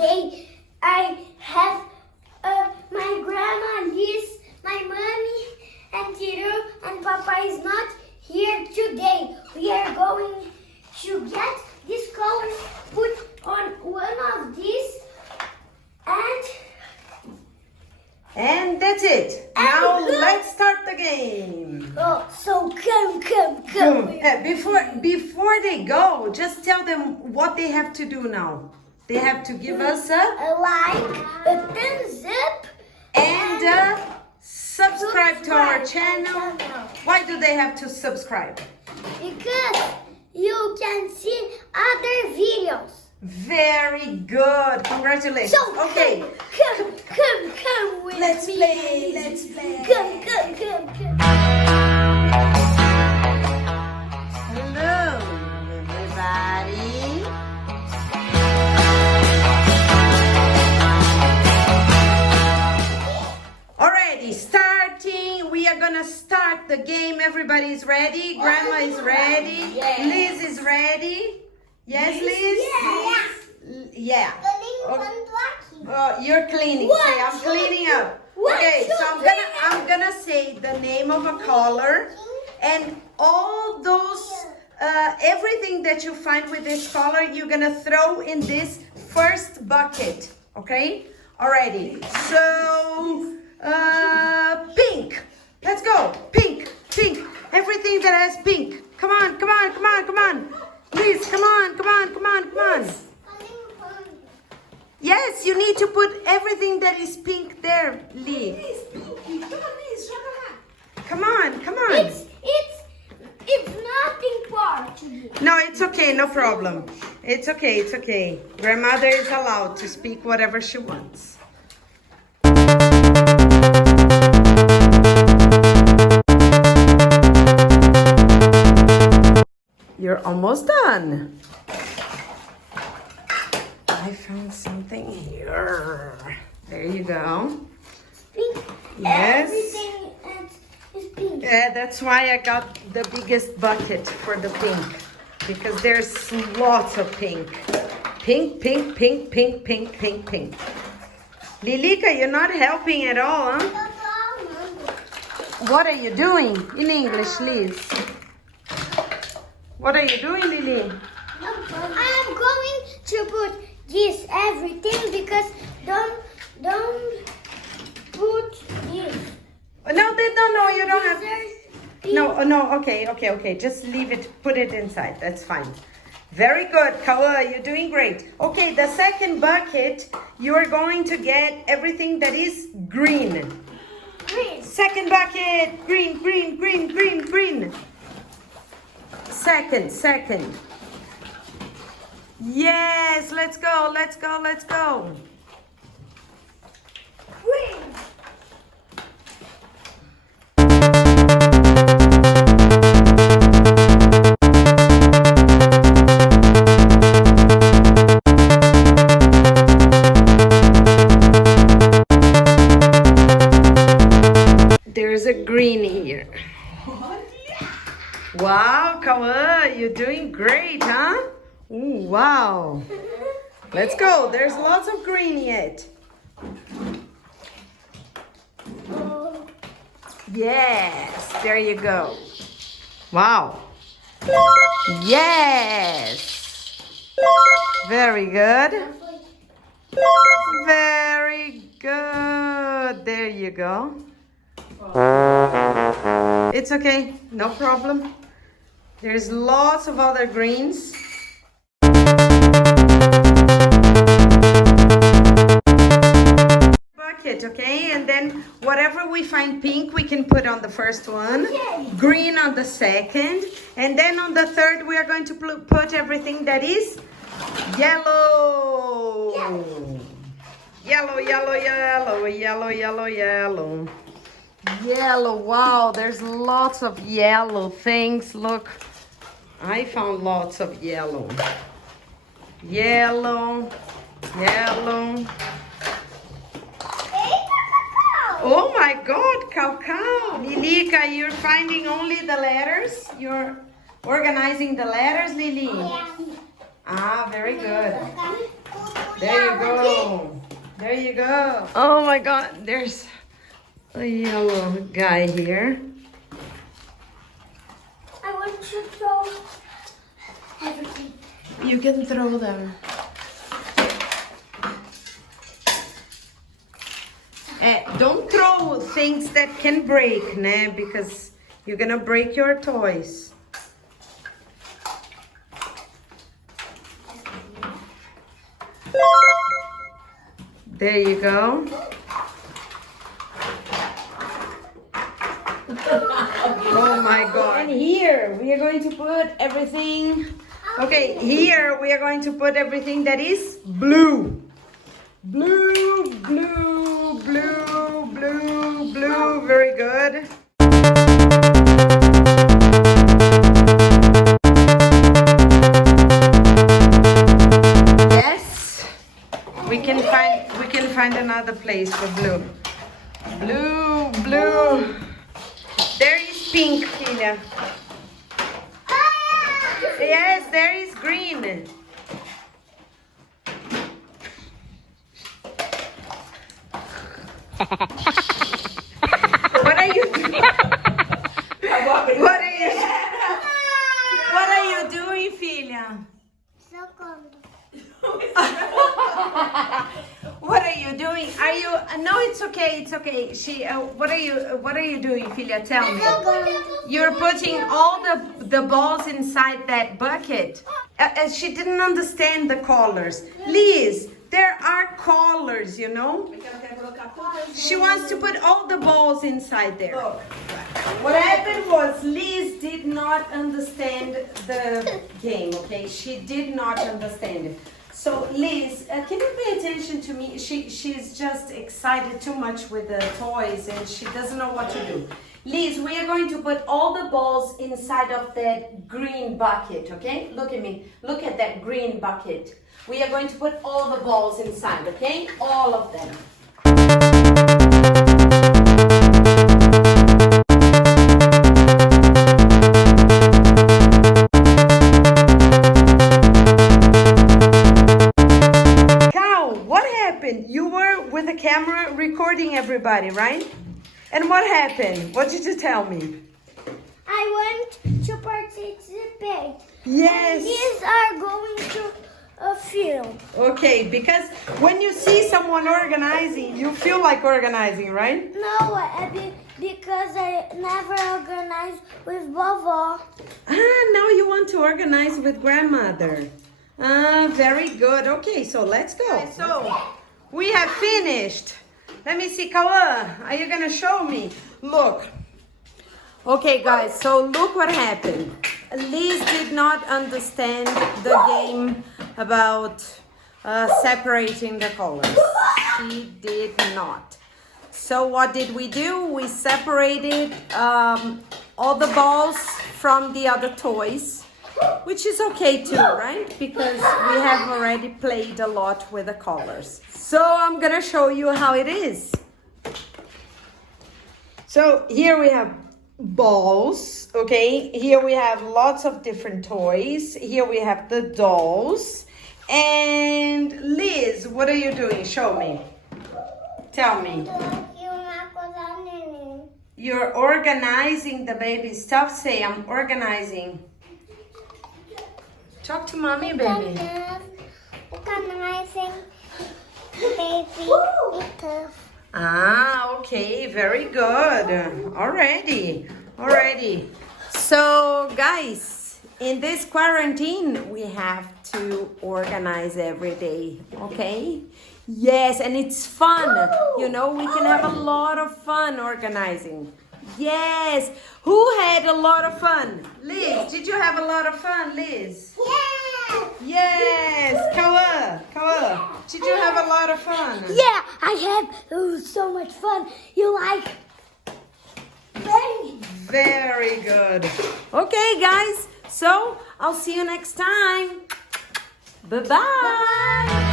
today I have my grandma, Liz, my mommy, and Tiro, and Papa is not here today. We are going to get this color put on one of these, and that's it. Now let's start the game. Oh, so come. Before they go, just tell them what they have to do now. They have to give us a like, a thumbs up, and subscribe to our channel. Why do they have to subscribe? Because you can see other videos. Very good. Congratulations. So okay. Come with Let's me. play. Let's play. Come. Hello, everybody. Already starting. We are gonna start the game. Everybody's ready. Grandma is ready. Yes. Liz is ready. Yes, Liz? Yeah. You're cleaning. Say, I'm cleaning up. Okay, so I'm gonna say the name of a color, and all those everything that you find with this color, you're gonna throw in this first bucket. Okay? Already. So pink. Let's go. Pink. Everything that has pink. Come on. Please, come on. Yes, you need to put everything that is pink there, Lee. Come on. It's nothing part to you. No, it's okay, no problem. It's okay. Grandmother is allowed to speak whatever she wants. You're almost done. I found something here. There you go. Pink. Yes. Everything is pink. Yeah, that's why I got the biggest bucket for the pink. Because there's lots of pink. Pink. Lilica, you're not helping at all, huh? What are you doing in English, Liz? What are you doing, Lily? I'm going to put this everything because don't put this. No, you don't have. No, okay. Just leave it, put it inside. That's fine. Very good, Kawa, you're doing great. Okay, the second bucket, you are going to get everything that is green. Second bucket, green. Second. Yes, let's go. Green. There's a green here. Wow, Kawa, you're doing great, huh? Ooh, wow. Let's go. There's lots of green yet. Yes, there you go. Wow. Yes. Very good. There you go. It's okay, no problem. There's lots of other greens. Bucket, okay? And then whatever we find pink, we can put on the first one. Green on the second. And then on the third, we are going to put everything that is yellow. Yellow, wow, there's lots of yellow things. Look, I found lots of yellow. Oh my God, Cacao. Lilica, you're finding only the letters? You're organizing the letters, Lili? Ah, very good. There you go. There you go. Oh my God, there's a yellow guy here. I want to throw everything. You can throw them. Don't throw things that can break, né? Because you're gonna break your toys. There you go. Oh my God. And here we are going to put everything. Okay, here we are going to put everything that is blue. Blue, blue, blue, blue, blue. Very good. Yes. We can find another place for blue. Blue, blue. There is pink, Filha. Yes, there is green. What are you doing? What are you doing, Filha? What are you doing? Are you? No, it's okay. It's okay. What are you doing, Filha? Tell me. You're putting all the balls inside that bucket. She didn't understand the colors. Liz, there are colors, you know. She wants to put all the balls inside there. What happened was Liz did not understand the game. Okay, she did not understand it. So Liz, can you pay attention to me? She's just excited too much with the toys and she doesn't know what to do. Liz, we are going to put all the balls inside of that green bucket, okay? Look at me. Look at that green bucket. We are going to put all the balls inside, okay? All of them. You were with the camera recording everybody, right? And what happened? What did you tell me? I want to participate. Yes. These are going to film. Okay, because when you see someone organizing, you feel like organizing, right? No, because I never organized with Vovó. Now you want to organize with grandmother. Very good. Okay, so let's go. So we have finished. Let me see, Kawa, are you gonna show me? Look. Okay, guys, so look what happened. Liz did not understand the game about separating the colors. She did not. So what did we do? We separated all the balls from the other toys, which is okay too, right? Because we have already played a lot with the colors. So I'm gonna show you how it is. So here we have balls, okay? Here we have lots of different toys. Here we have the dolls. And Liz, what are you doing? Show me. Tell me. You're organizing the baby stuff. Say, I'm organizing. Talk to mommy, baby. Organizing baby stuff. Ah, okay, very good. Already. So, guys, in this quarantine, we have to organize every day, okay? Yes, and it's fun. You know, we can have a lot of fun organizing. Yes. Who had a lot of fun? Liz, did you have a lot of fun, Liz? Yeah. Yes. Kawa, did you have a lot of fun? Yeah, I had. It was so much fun. You like playing? Very good. Okay, guys. So, I'll see you next time. Bye-bye.